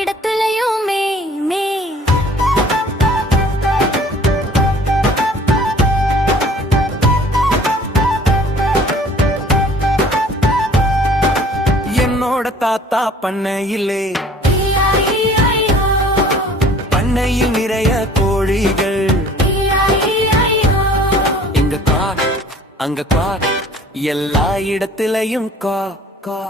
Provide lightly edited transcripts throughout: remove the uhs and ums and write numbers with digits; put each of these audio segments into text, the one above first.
இடத்துலயும் மே மே. என்னோட தாத்தா பண்ணையிலே பண்ணையில் நிறைய கோழிகள். இங்க காக் அங்க காக் எல்லா இடத்திலையும் கா கா.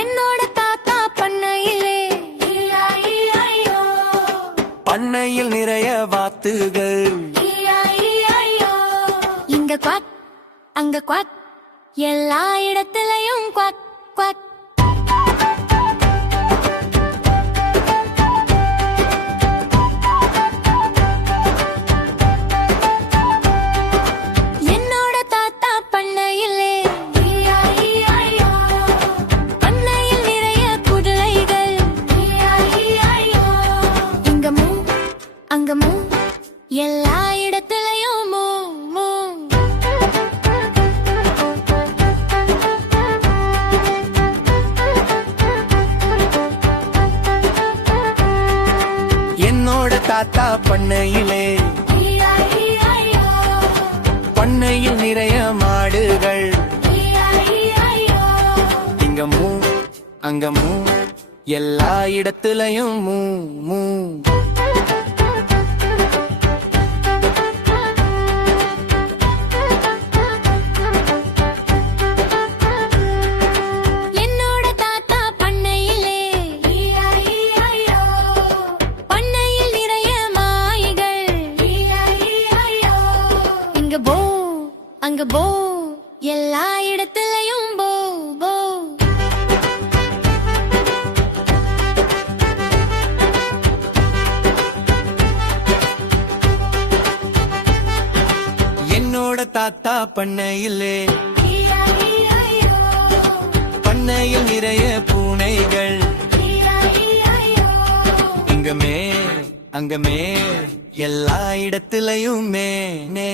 என்னோட தாத்தா பண்ணையிலே பண்ணையில் நிறைய வாத்துகள். இங்க குவாக் அங்க குவாக் எல்லா இடத்துலயும் குவாக் குவாக். என்னோட தாத்தா பண்ணையிலே பண்ணையில் நிறைய குதிரைகள். இங்க மூ அங்க மூ எல்லா இடத்துலயும் மூ மூ. என்னோட தாத்தா பண்ணையிலே பண்ணையில் நிறைய மாடுகள். இங்க மூ அங்க மூ எல்லா இடத்துலயும் மூ மூ. என்னோட தாத்தா பண்ணையிலே பண்ணையில் நிறைய மாய்கள். இங்க போ அங்க போ எல்லா இடத்துலயும் போ போ. என்னோட தாத்தா பண்ணையிலே பண்ணையில் நிறைய பூனைகள். இங்க மே அங்க மே எல்லா இடத்திலையும் மே நே.